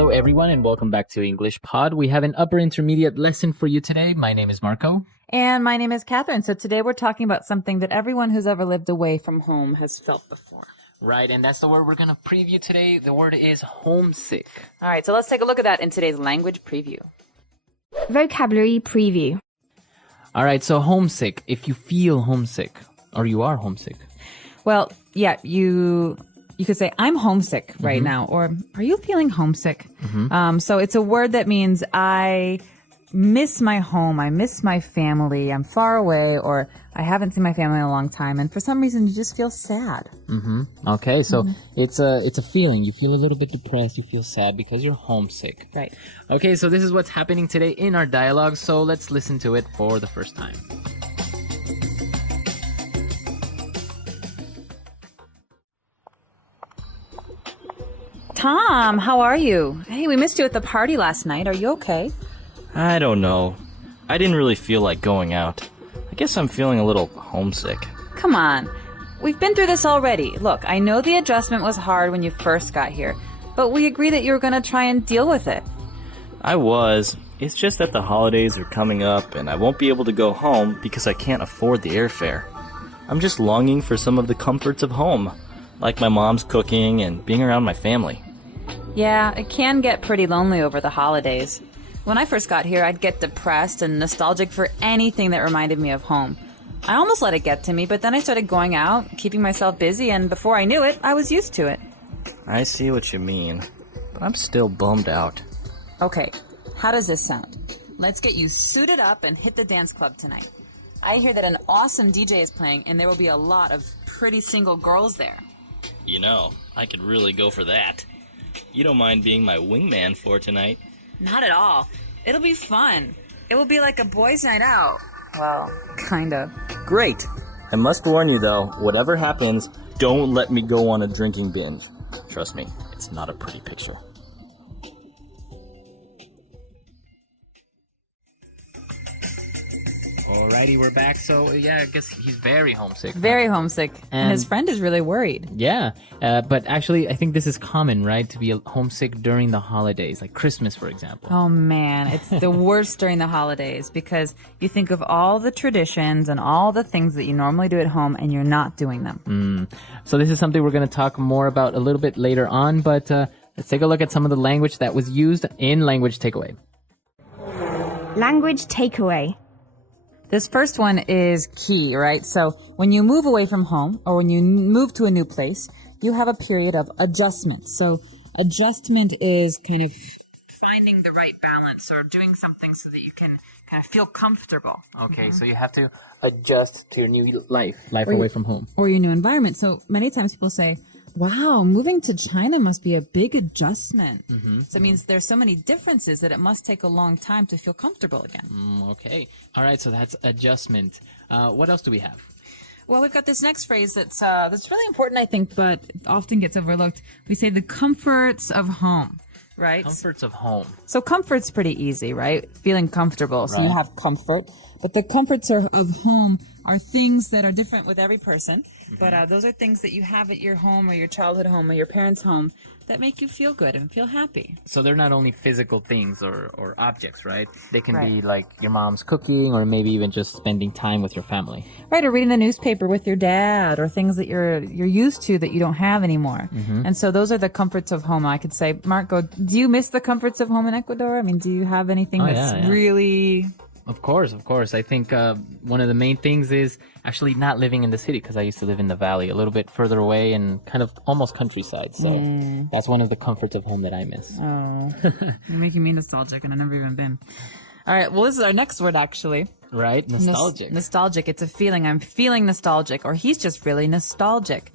Hello everyone and welcome back to English Pod. We have an upper intermediate lesson for you today. My name is Marco. And my name is Catherine. So today we're talking about something that everyone who's ever lived away from home has felt before. Right, and that's the word we're going to preview today. The word is homesick. All right, so let's take a look at that in today's language preview. Vocabulary preview. All right, so homesick. If you feel homesick or you are homesick. Well, yeah, you could say, I'm homesick right now, or are you feeling homesick? So it's a word that means I miss my home, I miss my family, I'm far away, or I haven't seen my family in a long time, and for some reason you just feel sad. Okay, so it's a feeling. You feel a little bit depressed, you feel sad because you're homesick. Right. Okay, so this is what's happening today in our dialogue, so let's listen to it for the first time. Tom, how are you? Hey, we missed you at the party last night. Are you okay? I don't know. I didn't really feel like going out. I guess I'm feeling a little homesick. Come on. We've been through this already. Look, I know the adjustment was hard when you first got here, but we agreed that you were going to try and deal with it. I was. It's just that the holidays are coming up and I won't be able to go home because I can't afford the airfare. I'm just longing for some of the comforts of home, like my mom's cooking and being around my family. Yeah, it can get pretty lonely over the holidays. When I first got here, I'd get depressed and nostalgic for anything that reminded me of home. I almost let it get to me, but then I started going out, keeping myself busy, and before I knew it, I was used to it. I see what you mean, but I'm still bummed out. Okay, how does this sound? Let's get you suited up and hit the dance club tonight. I hear that an awesome DJ is playing, and there will be a lot of pretty single girls there. You know, I could really go for that. You don't mind being my wingman for tonight? Not at all. It'll be fun. It will be like a boys' night out. Well, kind of. Great! I must warn you though, whatever happens, don't let me go on a drinking binge. Trust me, it's not a pretty picture. Alrighty, we're back. So, yeah, I guess he's very homesick. Very homesick. And his friend is really worried. Yeah, but actually, I think this is common, right? To be homesick during the holidays, like Christmas, for example. Oh, man. It's the worst during the holidays because you think of all the traditions and all the things that you normally do at home and you're not doing them. So this is something we're going to talk more about a little bit later on, but let's take a look at some of the language that was used in Language Takeaway. Language takeaway. This first one is key, right? So when you move away from home or when you move to a new place, you have a period of adjustment. So adjustment is kind of finding the right balance or doing something so that you can kind of feel comfortable. Okay, so you have to adjust to your new life away from home. Or your new environment. So many times people say, wow, moving to China must be a big adjustment. So it means there's so many differences that it must take a long time to feel comfortable again. Okay. All right, so that's adjustment. What else do we have? Well, we've got this next phrase that's really important, I think, but often gets overlooked. We say the comforts of home, right? Comforts of home. So comfort's pretty easy, right? Feeling comfortable. So you have comfort. But the comforts of home are things that are different with every person. But those are things that you have at your home or your childhood home or your parents' home that make you feel good and feel happy. So they're not only physical things or objects, right? They can be like your mom's cooking or maybe even just spending time with your family. Right, or reading the newspaper with your dad or things that you're used to that you don't have anymore. And so those are the comforts of home. I could say, Marco, do you miss the comforts of home in Ecuador? I mean, do you have anything that's really... Of course. I think one of the main things is actually not living in the city because I used to live in the valley, a little bit further away and kind of almost countryside. So that's one of the comforts of home that I miss. Oh, you're making me nostalgic and I've never even been. All right, well, this is our next word, actually. Right? Nostalgic. Nostalgic. It's a feeling. I'm feeling nostalgic, or he's just really nostalgic.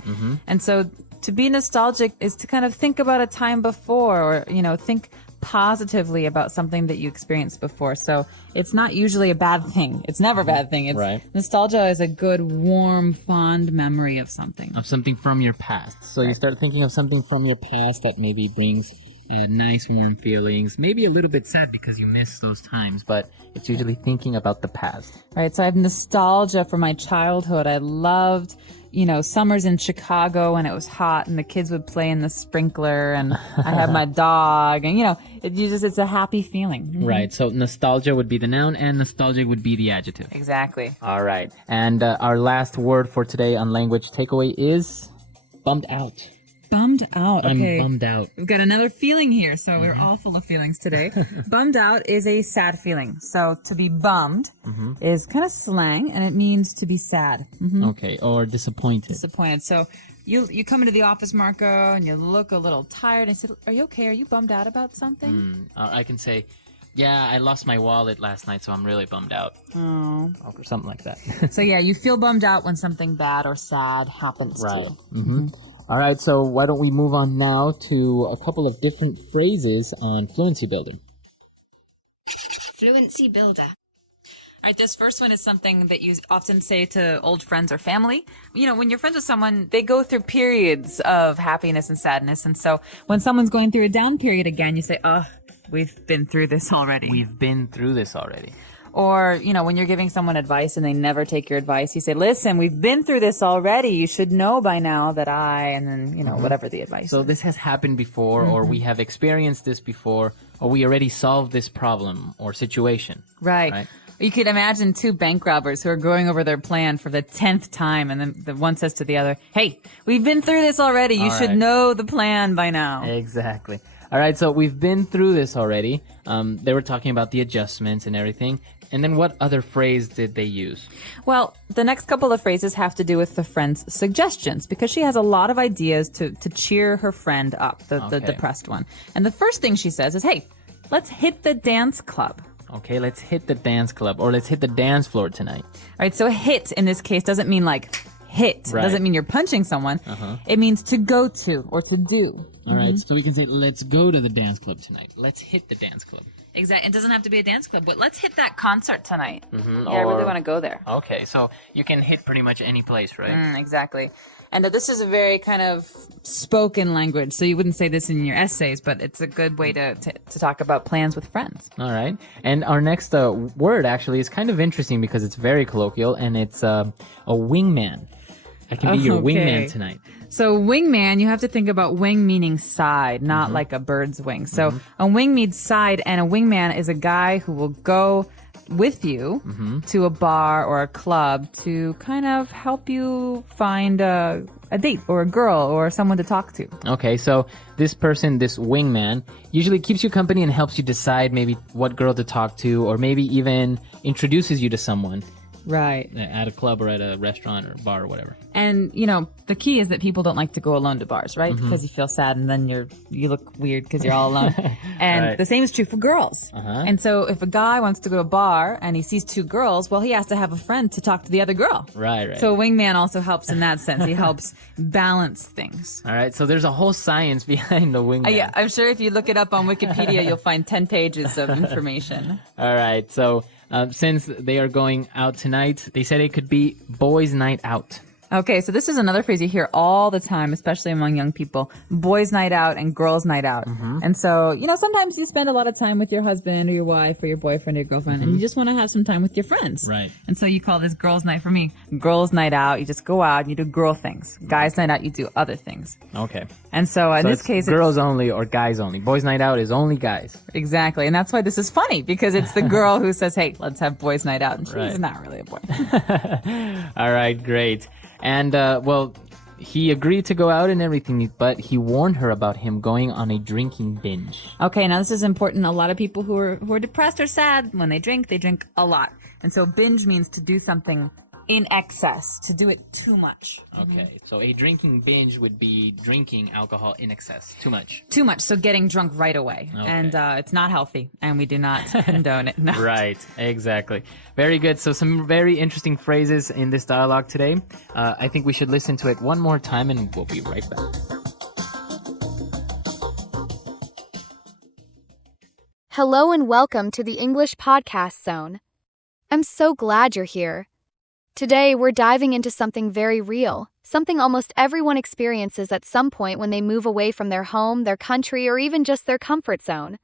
And so to be nostalgic is to kind of think about a time before or, think positively about something that you experienced before. So it's not usually a bad thing. It's never a bad thing. It's nostalgia is a good, warm, fond memory of something. Of something from your past. So you start thinking of something from your past that maybe brings nice warm feelings, maybe a little bit sad because you miss those times, but it's usually thinking about the past. Right, so I have nostalgia for my childhood. I loved, summers in Chicago when it was hot and the kids would play in the sprinkler and I had my dog and, it's a happy feeling. Mm-hmm. Right, so nostalgia would be the noun and nostalgic would be the adjective. Exactly. All right, and our last word for today on language takeaway is bummed out. Bummed out. Okay. I'm bummed out. We've got another feeling here, so we're all full of feelings today. Bummed out is a sad feeling. So to be bummed is kind of slang, and it means to be sad. Okay, or disappointed. Disappointed. So you come into the office, Marco, and you look a little tired. I said, "Are you okay? Are you bummed out about something?" I can say, yeah, I lost my wallet last night, so I'm really bummed out. Oh. Or something like that. So yeah, you feel bummed out when something bad or sad happens to you. All right, so why don't we move on now to a couple of different phrases on Fluency Builder. Fluency Builder. All right, this first one is something that you often say to old friends or family. When you're friends with someone, they go through periods of happiness and sadness. And so when someone's going through a down period again, you say, we've been through this already. We've been through this already. Or, when you're giving someone advice and they never take your advice, you say, listen, we've been through this already. You should know by now that and then, whatever the advice So is. this has happened before, or we have experienced this before, or we already solved this problem or situation. Right. You could imagine two bank robbers who are going over their plan for the 10th time, and then the one says to the other, hey, we've been through this already. You should know the plan by now. Exactly. All right, so we've been through this already. They were talking about the adjustments and everything. And then what other phrase did they use? Well, the next couple of phrases have to do with the friend's suggestions, because she has a lot of ideas to cheer her friend up, the depressed one. And the first thing she says is, hey, let's hit the dance club. Okay, let's hit the dance club, or let's hit the dance floor tonight. All right, so hit in this case doesn't mean like hit. Right. It doesn't mean you're punching someone. It means to go to or to do. All right, so we can say, let's go to the dance club tonight. Let's hit the dance club. Exactly. It doesn't have to be a dance club, but let's hit that concert tonight. Yeah, I really want to go there. Okay, so you can hit pretty much any place, right? Exactly. And this is a very kind of spoken language, so you wouldn't say this in your essays, but it's a good way to talk about plans with friends. All right. And our next word actually is kind of interesting because it's very colloquial, and it's a wingman. I can be your wingman tonight. So wingman, you have to think about wing meaning side, not like a bird's wing. So a wing means side, and a wingman is a guy who will go with you to a bar or a club to kind of help you find a date or a girl or someone to talk to. Okay, so this person, this wingman, usually keeps you company and helps you decide maybe what girl to talk to, or maybe even introduces you to someone. Right. At a club or at a restaurant or bar or whatever. And, the key is that people don't like to go alone to bars, right? Because you feel sad and then you look weird because you're all alone. And the same is true for girls. And so if a guy wants to go to a bar and he sees two girls, well, he has to have a friend to talk to the other girl. Right. So a wingman also helps in that sense. He helps balance things. All right, so there's a whole science behind the wingman. Yeah, I'm sure if you look it up on Wikipedia, you'll find 10 pages of information. All right, so since they are going out tonight, they said it could be boys' night out. Okay, so this is another phrase you hear all the time, especially among young people. Boys' night out and girls' night out. And so, sometimes you spend a lot of time with your husband or your wife or your boyfriend or your girlfriend, and you just want to have some time with your friends. Right. And so you call this girls' night. For me, girls' night out, you just go out and you do girl things. Guys' night out, you do other things. Okay. And so in this it's case, girls only or guys only. Boys' night out is only guys. Exactly. And that's why this is funny, because it's the girl who says, hey, let's have boys' night out. And she's not really a boy. All right, great. And, he agreed to go out and everything, but he warned her about him going on a drinking binge. Okay, now this is important. A lot of people who are depressed or sad, when they drink a lot. And so binge means to do something in excess, to do it too much. Okay, so a drinking binge would be drinking alcohol in excess, too much. Too much, so getting drunk right away. Okay. And it's not healthy, and we do not condone it. No. Right, exactly. Very good. So some very interesting phrases in this dialogue today. I think we should listen to it one more time, and we'll be right back. Hello and welcome to the English Podcast Zone. I'm so glad you're here. Today, we're diving into something very real, something almost everyone experiences at some point when they move away from their home, their country, or even just their comfort zone.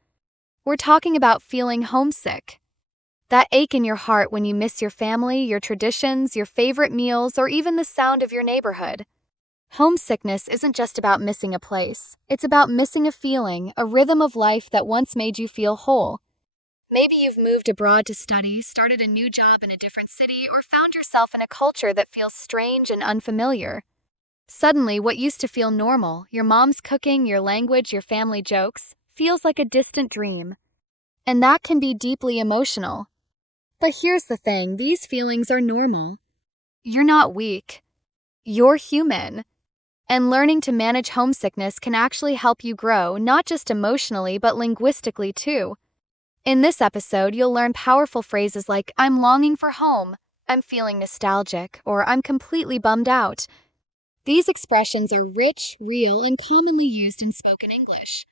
We're talking about feeling homesick. That ache in your heart when you miss your family, your traditions, your favorite meals, or even the sound of your neighborhood. Homesickness isn't just about missing a place. It's about missing a feeling, a rhythm of life that once made you feel whole. Maybe you've moved abroad to study, started a new job in a different city, or found yourself in a culture that feels strange and unfamiliar. Suddenly, what used to feel normal, your mom's cooking, your language, your family jokes, feels like a distant dream. And that can be deeply emotional. But here's the thing, these feelings are normal. You're not weak. You're human. And learning to manage homesickness can actually help you grow, not just emotionally, but linguistically too. In this episode, you'll learn powerful phrases like, I'm longing for home, I'm feeling nostalgic, or I'm completely bummed out. These expressions are rich, real, and commonly used in spoken English.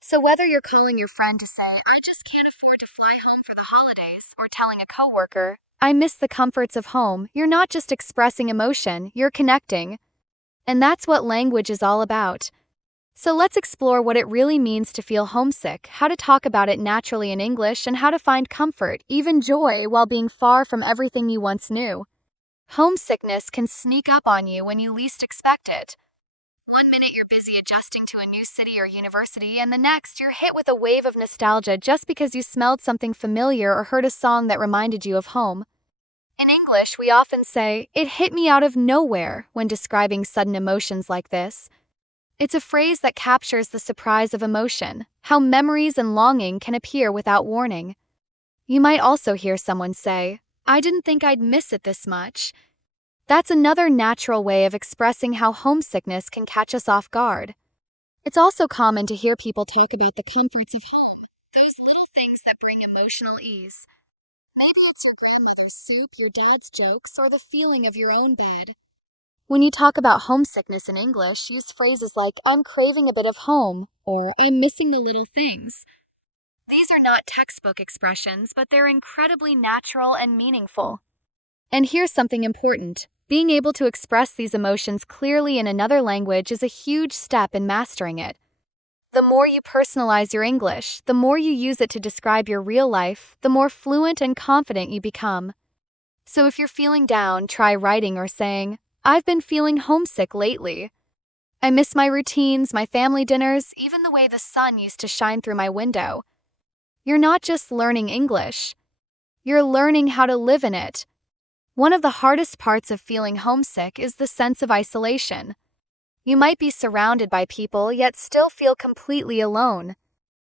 So whether you're calling your friend to say, I just can't afford to fly home for the holidays, or telling a coworker, I miss the comforts of home, you're not just expressing emotion, you're connecting. And that's what language is all about. So let's explore what it really means to feel homesick, how to talk about it naturally in English, and how to find comfort, even joy, while being far from everything you once knew. Homesickness can sneak up on you when you least expect it. One minute you're busy adjusting to a new city or university, and the next you're hit with a wave of nostalgia just because you smelled something familiar or heard a song that reminded you of home. In English, we often say, it hit me out of nowhere when describing sudden emotions like this. It's a phrase that captures the surprise of emotion, how memories and longing can appear without warning. You might also hear someone say, I didn't think I'd miss it this much. That's another natural way of expressing how homesickness can catch us off guard. It's also common to hear people talk about the comforts of home, those little things that bring emotional ease. Maybe it's your grandmother's soup, your dad's jokes, or the feeling of your own bed. When you talk about homesickness in English, use phrases like, I'm craving a bit of home, or I'm missing the little things. These are not textbook expressions, but they're incredibly natural and meaningful. And here's something important. Being able to express these emotions clearly in another language is a huge step in mastering it. The more you personalize your English, the more you use it to describe your real life, the more fluent and confident you become. So if you're feeling down, try writing or saying, I've been feeling homesick lately. I miss my routines, my family dinners, even the way the sun used to shine through my window. You're not just learning English. You're learning how to live in it. One of the hardest parts of feeling homesick is the sense of isolation. You might be surrounded by people, yet still feel completely alone.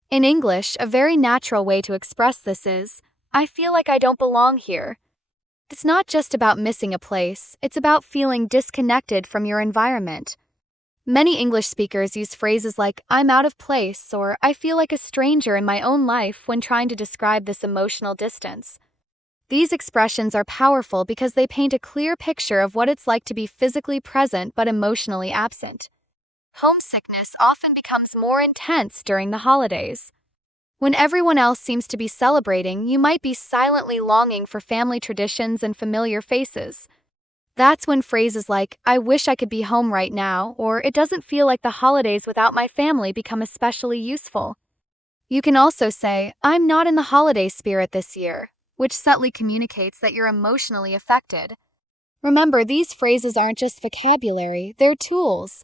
In English, a very natural way to express this is, I feel like I don't belong here. It's not just about missing a place, it's about feeling disconnected from your environment. Many English speakers use phrases like, I'm out of place, or I feel like a stranger in my own life when trying to describe this emotional distance. These expressions are powerful because they paint a clear picture of what it's like to be physically present but emotionally absent. Homesickness often becomes more intense during the holidays. When everyone else seems to be celebrating, you might be silently longing for family traditions and familiar faces. That's when phrases like, I wish I could be home right now, or it doesn't feel like the holidays without my family become especially useful. You can also say, I'm not in the holiday spirit this year, which subtly communicates that you're emotionally affected. Remember, these phrases aren't just vocabulary, they're tools.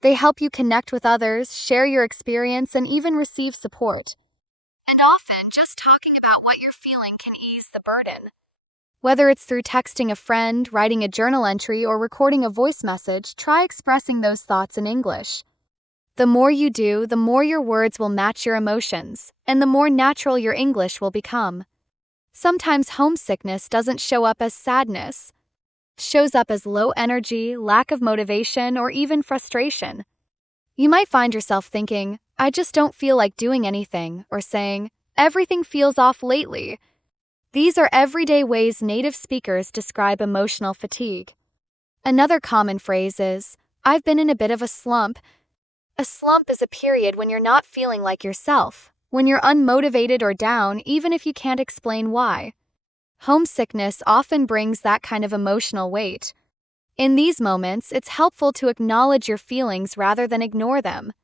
They help you connect with others, share your experience, and even receive support. And often, just talking about what you're feeling can ease the burden. Whether it's through texting a friend, writing a journal entry, or recording a voice message, try expressing those thoughts in English. The more you do, the more your words will match your emotions, and the more natural your English will become. Sometimes homesickness doesn't show up as sadness. It shows up as low energy, lack of motivation, or even frustration. You might find yourself thinking, I just don't feel like doing anything, or saying, everything feels off lately. These are everyday ways native speakers describe emotional fatigue. Another common phrase is, I've been in a bit of a slump. A slump is a period when you're not feeling like yourself, when you're unmotivated or down, even if you can't explain why. Homesickness often brings that kind of emotional weight. In these moments, it's helpful to acknowledge your feelings rather than ignore them.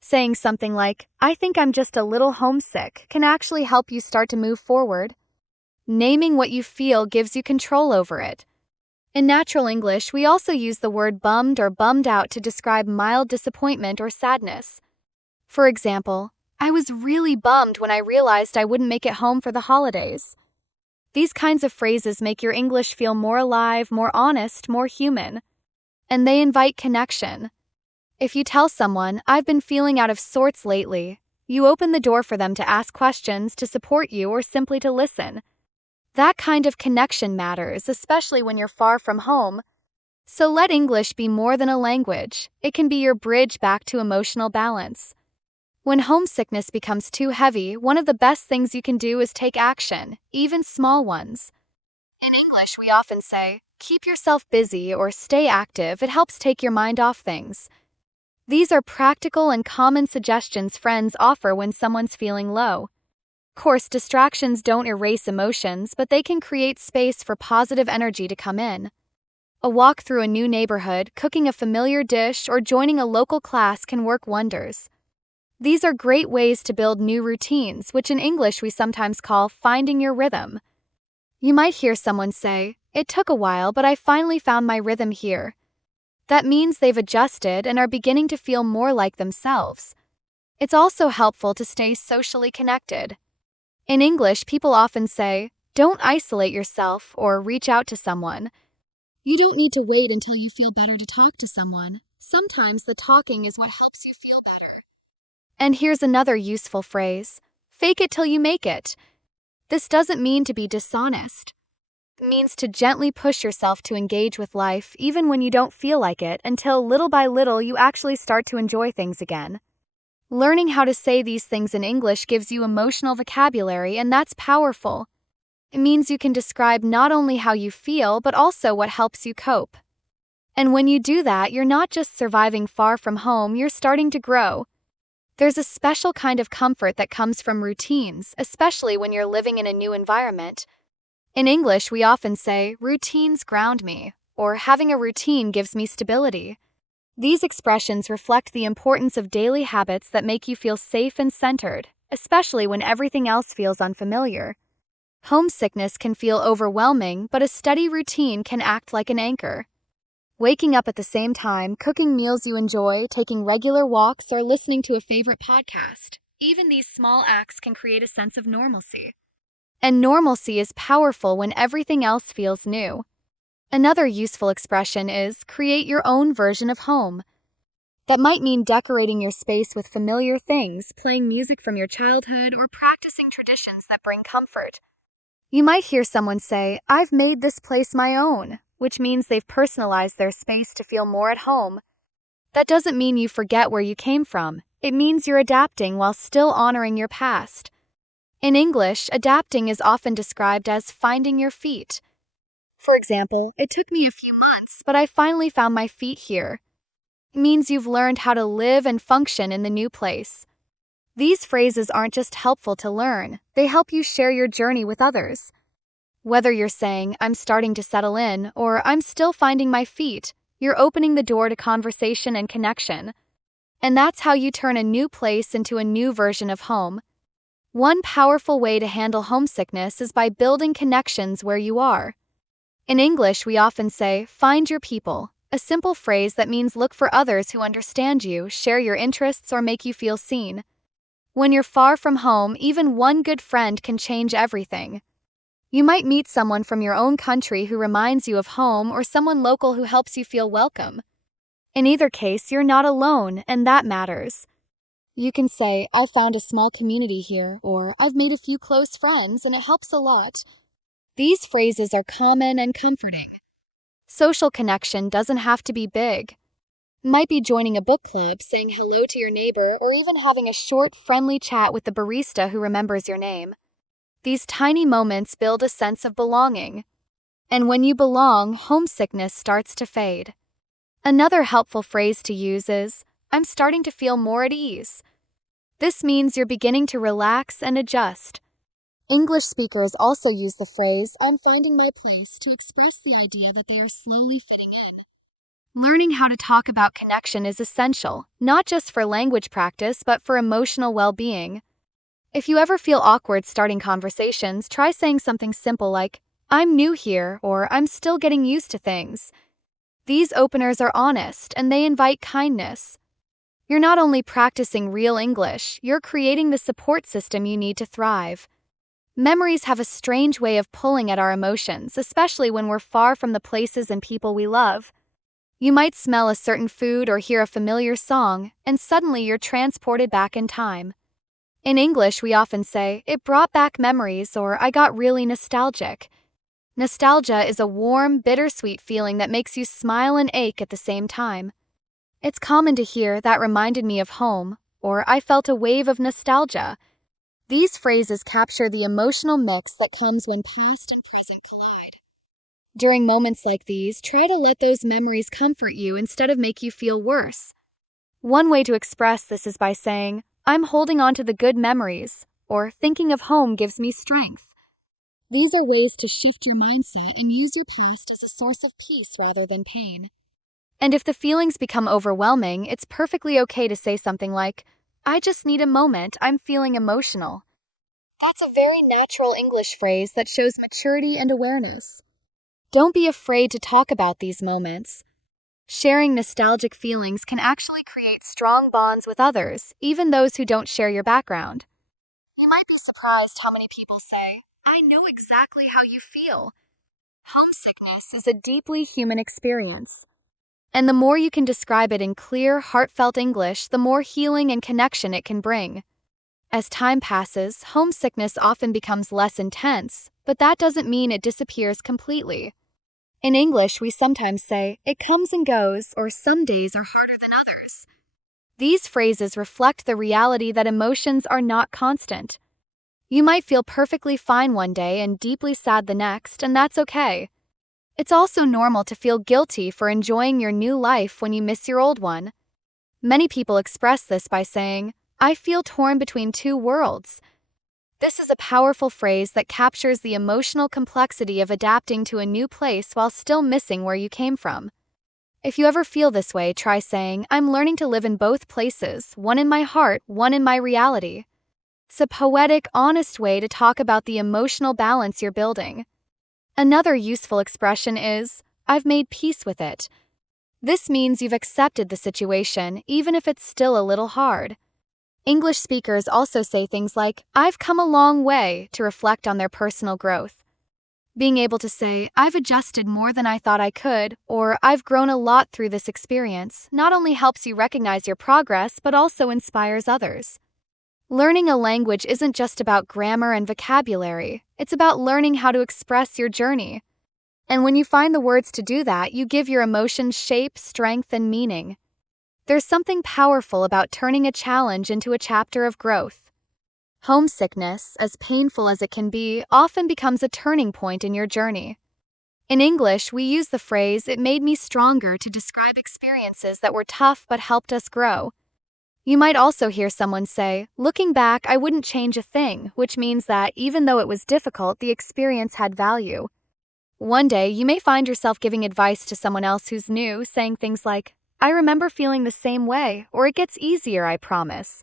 Saying something like, "I think I'm just a little homesick," can actually help you start to move forward. Naming what you feel gives you control over it. In natural English, we also use the word bummed or bummed out to describe mild disappointment or sadness. For example, "I was really bummed when I realized I wouldn't make it home for the holidays." These kinds of phrases make your English feel more alive, more honest, more human. And they invite connection. If you tell someone, "I've been feeling out of sorts lately," you open the door for them to ask questions, to support you, or simply to listen. That kind of connection matters, especially when you're far from home. So let English be more than a language. It can be your bridge back to emotional balance. When homesickness becomes too heavy, one of the best things you can do is take action, even small ones. In English, we often say, "Keep yourself busy" or "Stay active." It helps take your mind off things. These are practical and common suggestions friends offer when someone's feeling low. Of course, distractions don't erase emotions, but they can create space for positive energy to come in. A walk through a new neighborhood, cooking a familiar dish, or joining a local class can work wonders. These are great ways to build new routines, which in English we sometimes call finding your rhythm. You might hear someone say, "It took a while, but I finally found my rhythm here." That means they've adjusted and are beginning to feel more like themselves. It's also helpful to stay socially connected. In English, people often say, "Don't isolate yourself," or "reach out to someone." You don't need to wait until you feel better to talk to someone. Sometimes the talking is what helps you feel better. And here's another useful phrase: "Fake it till you make it." This doesn't mean to be dishonest. It means to gently push yourself to engage with life even when you don't feel like it, until little by little you actually start to enjoy things again. Learning how to say these things in English gives you emotional vocabulary, and that's powerful. It means you can describe not only how you feel, but also what helps you cope. And when you do that, you're not just surviving far from home, you're starting to grow. There's a special kind of comfort that comes from routines, especially when you're living in a new environment. In English, we often say, "Routines ground me," or "Having a routine gives me stability." These expressions reflect the importance of daily habits that make you feel safe and centered, especially when everything else feels unfamiliar. Homesickness can feel overwhelming, but a steady routine can act like an anchor. Waking up at the same time, cooking meals you enjoy, taking regular walks, or listening to a favorite podcast. Even these small acts can create a sense of normalcy. And normalcy is powerful when everything else feels new. Another useful expression is create your own version of home. That might mean decorating your space with familiar things, playing music from your childhood, or practicing traditions that bring comfort. You might hear someone say, "I've made this place my own," which means they've personalized their space to feel more at home. That doesn't mean you forget where you came from. It means you're adapting while still honoring your past. In English, adapting is often described as finding your feet. For example, "It took me a few months, but I finally found my feet here." It means you've learned how to live and function in the new place. These phrases aren't just helpful to learn, they help you share your journey with others. Whether you're saying, "I'm starting to settle in," or "I'm still finding my feet," you're opening the door to conversation and connection. And that's how you turn a new place into a new version of home. One powerful way to handle homesickness is by building connections where you are. In English, we often say, "Find your people," a simple phrase that means look for others who understand you, share your interests, or make you feel seen. When you're far from home, even one good friend can change everything. You might meet someone from your own country who reminds you of home, or someone local who helps you feel welcome. In either case, you're not alone, and that matters. You can say, "I found a small community here," or "I've made a few close friends, and it helps a lot." These phrases are common and comforting. Social connection doesn't have to be big. It might be joining a book club, saying hello to your neighbor, or even having a short, friendly chat with the barista who remembers your name. These tiny moments build a sense of belonging. And when you belong, homesickness starts to fade. Another helpful phrase to use is, "I'm starting to feel more at ease." This means you're beginning to relax and adjust. English speakers also use the phrase, "I'm finding my place," to express the idea that they are slowly fitting in. Learning how to talk about connection is essential, not just for language practice, but for emotional well-being. If you ever feel awkward starting conversations, try saying something simple like, "I'm new here," or "I'm still getting used to things." These openers are honest and they invite kindness. You're not only practicing real English, you're creating the support system you need to thrive. Memories have a strange way of pulling at our emotions, especially when we're far from the places and people we love. You might smell a certain food or hear a familiar song, and suddenly you're transported back in time. In English, we often say, "It brought back memories," or "I got really nostalgic." Nostalgia is a warm, bittersweet feeling that makes you smile and ache at the same time. It's common to hear, "That reminded me of home," or "I felt a wave of nostalgia." These phrases capture the emotional mix that comes when past and present collide. During moments like these, try to let those memories comfort you instead of make you feel worse. One way to express this is by saying, "I'm holding on to the good memories," or "Thinking of home gives me strength." These are ways to shift your mindset and use your past as a source of peace rather than pain. And if the feelings become overwhelming, it's perfectly okay to say something like, "I just need a moment, I'm feeling emotional." That's a very natural English phrase that shows maturity and awareness. Don't be afraid to talk about these moments. Sharing nostalgic feelings can actually create strong bonds with others, even those who don't share your background. You might be surprised how many people say, "I know exactly how you feel." Homesickness is a deeply human experience. And the more you can describe it in clear, heartfelt English, the more healing and connection it can bring. As time passes, homesickness often becomes less intense, but that doesn't mean it disappears completely. In English, we sometimes say, "It comes and goes," or "Some days are harder than others." These phrases reflect the reality that emotions are not constant. You might feel perfectly fine one day and deeply sad the next, and that's okay. It's also normal to feel guilty for enjoying your new life when you miss your old one. Many people express this by saying, "I feel torn between two worlds." This is a powerful phrase that captures the emotional complexity of adapting to a new place while still missing where you came from. If you ever feel this way, try saying, "I'm learning to live in both places, one in my heart, one in my reality." It's a poetic, honest way to talk about the emotional balance you're building. Another useful expression is, "I've made peace with it." This means you've accepted the situation, even if it's still a little hard. English speakers also say things like, "I've come a long way," to reflect on their personal growth. Being able to say, "I've adjusted more than I thought I could," or "I've grown a lot through this experience," not only helps you recognize your progress, but also inspires others. Learning a language isn't just about grammar and vocabulary, it's about learning how to express your journey. And when you find the words to do that, you give your emotions shape, strength, and meaning. There's something powerful about turning a challenge into a chapter of growth. Homesickness, as painful as it can be, often becomes a turning point in your journey. In English, we use the phrase, "It made me stronger," to describe experiences that were tough but helped us grow. You might also hear someone say, "Looking back, I wouldn't change a thing," which means that even though it was difficult, the experience had value. One day, you may find yourself giving advice to someone else who's new, saying things like, "I remember feeling the same way," or "It gets easier, I promise."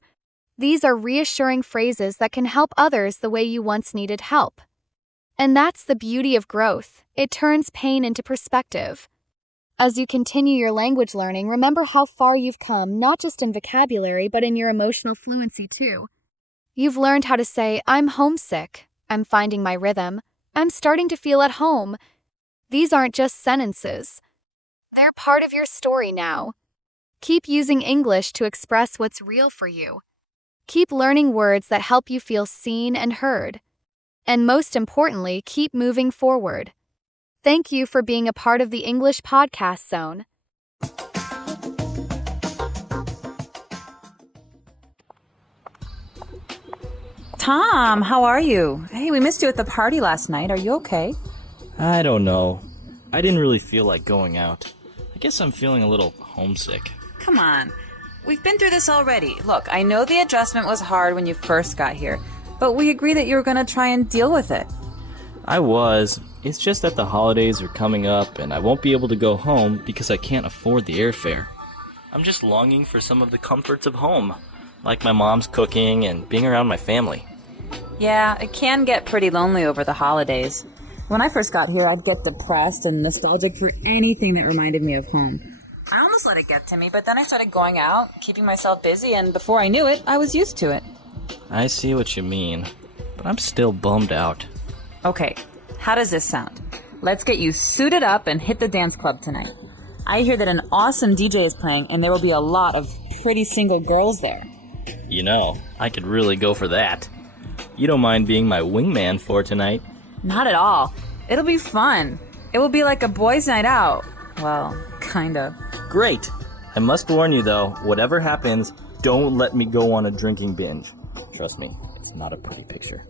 These are reassuring phrases that can help others the way you once needed help. And that's the beauty of growth. It turns pain into perspective. As you continue your language learning, remember how far you've come, not just in vocabulary, but in your emotional fluency too. You've learned how to say, "I'm homesick," "I'm finding my rhythm," "I'm starting to feel at home." These aren't just sentences. They're part of your story now. Keep using English to express what's real for you. Keep learning words that help you feel seen and heard. And most importantly, keep moving forward. Thank you for being a part of the English Podcast Zone. Tom, how are you? Hey, we missed you at the party last night. Are you okay? I don't know. I didn't really feel like going out. I guess I'm feeling a little homesick. Come on. We've been through this already. Look, I know the adjustment was hard when you first got here, but we agreed that you were going to try and deal with it. I was. It's just that the holidays are coming up and I won't be able to go home because I can't afford the airfare. I'm just longing for some of the comforts of home, like my mom's cooking and being around my family. Yeah, it can get pretty lonely over the holidays. When I first got here, I'd get depressed and nostalgic for anything that reminded me of home. I almost let it get to me, but then I started going out, keeping myself busy, and before I knew it, I was used to it. I see what you mean, but I'm still bummed out. Okay, how does this sound? Let's get you suited up and hit the dance club tonight. I hear that an awesome DJ is playing, and there will be a lot of pretty single girls there. You know, I could really go for that. You don't mind being my wingman for tonight? Not at all. It'll be fun. It will be like a boys' night out. Well, kind of. Great. I must warn you though, whatever happens, don't let me go on a drinking binge. Trust me, it's not a pretty picture.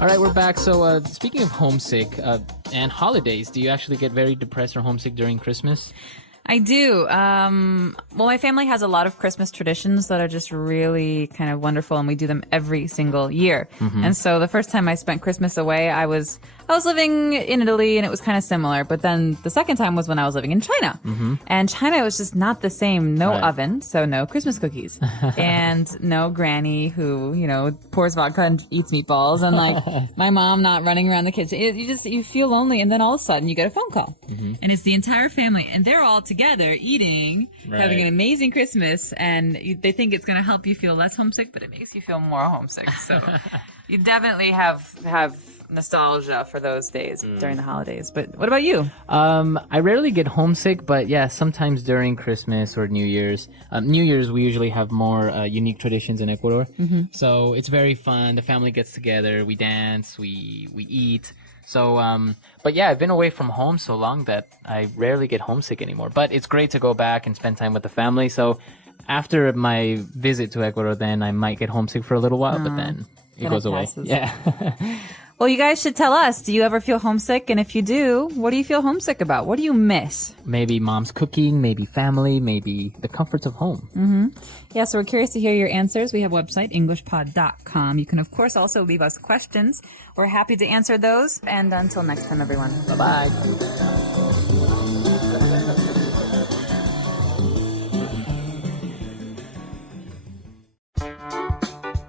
All right, we're back. So speaking of homesick and holidays, do you actually get very depressed or homesick during Christmas? I do. Well, my family has a lot of Christmas traditions that are just really kind of wonderful, and we do them every single year. And so the first time I spent Christmas away, I was living in Italy, and it was kind of similar. But then the second time was when I was living in China. And China was just not the same. No oven, so no Christmas cookies. And no granny who, pours vodka and eats meatballs. And like my mom not running around the kitchen. You feel lonely, and then all of a sudden you get a phone call. And it's the entire family, and they're all together eating, having an amazing Christmas, and they think it's going to help you feel less homesick, but it makes you feel more homesick. So you definitely have nostalgia for those days during the holidays. But what about you? I rarely get homesick, but yeah, sometimes during Christmas or New Year's. New Year's, we usually have more unique traditions in Ecuador. So it's very fun. The family gets together, we dance, we eat. So, but yeah, I've been away from home so long that I rarely get homesick anymore. But it's great to go back and spend time with the family. So after my visit to Ecuador, then I might get homesick for a little while, but then it goes away. Yeah. Well, you guys should tell us, do you ever feel homesick? And if you do, what do you feel homesick about? What do you miss? Maybe mom's cooking, maybe family, maybe the comforts of home. Yeah, so we're curious to hear your answers. We have a website, englishpod.com. You can, of course, also leave us questions. We're happy to answer those. And until next time, everyone. Bye-bye.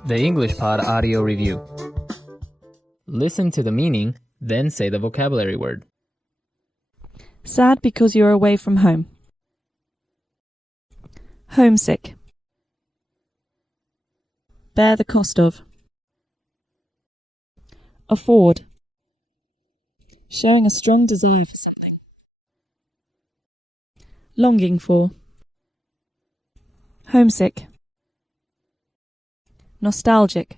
The English Pod Audio Review. Listen to the meaning, then say the vocabulary word. Sad because you're away from home. Homesick. Bear the cost of. Afford. Showing a strong desire for something. Longing for. Homesick. Nostalgic.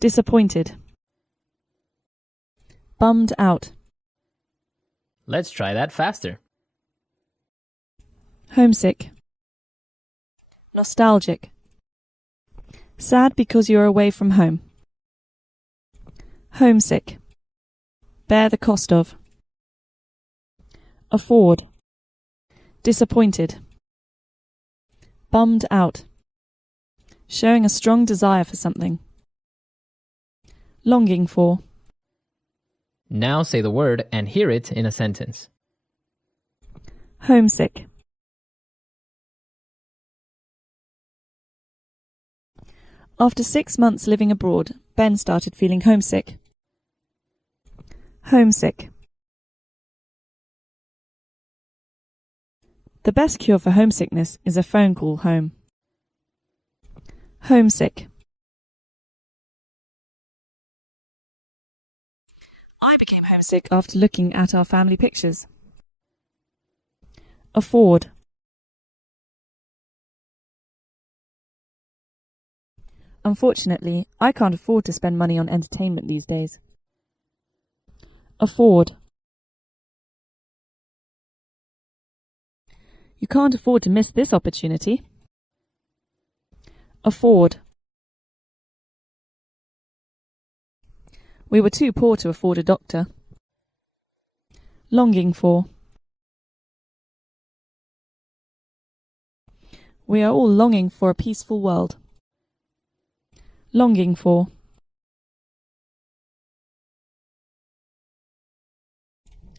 Disappointed. Bummed out. Let's try that faster. Homesick. Nostalgic. Sad because you're away from home. Homesick. Bear the cost of. Afford. Disappointed. Bummed out. Showing a strong desire for something. Longing for. Now say the word and hear it in a sentence. Homesick. After 6 months living abroad, Ben started feeling homesick. Homesick. The best cure for homesickness is a phone call home. Homesick. I became homesick after looking at our family pictures. Afford. Unfortunately, I can't afford to spend money on entertainment these days. Afford. You can't afford to miss this opportunity. Afford. We were too poor to afford a doctor. Longing for. We are all longing for a peaceful world. Longing for.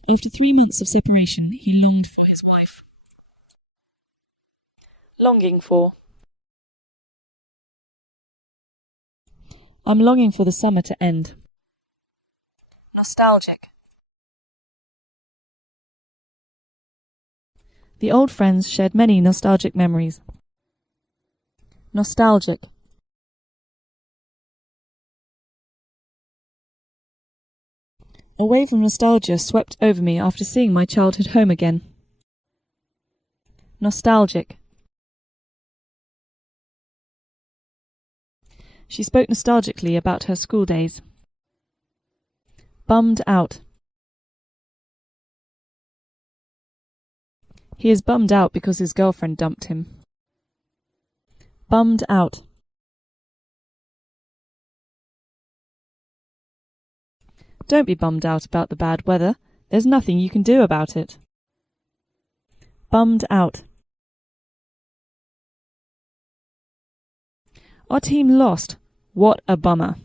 After 3 months of separation, he longed for his wife. Longing for. I'm longing for the summer to end. Nostalgic. The old friends shared many nostalgic memories. Nostalgic. A wave of nostalgia swept over me after seeing my childhood home again. Nostalgic. She spoke nostalgically about her school days. Bummed out. He is bummed out because his girlfriend dumped him. Bummed out. Don't be bummed out about the bad weather. There's nothing you can do about it. Bummed out. Our team lost. What a bummer.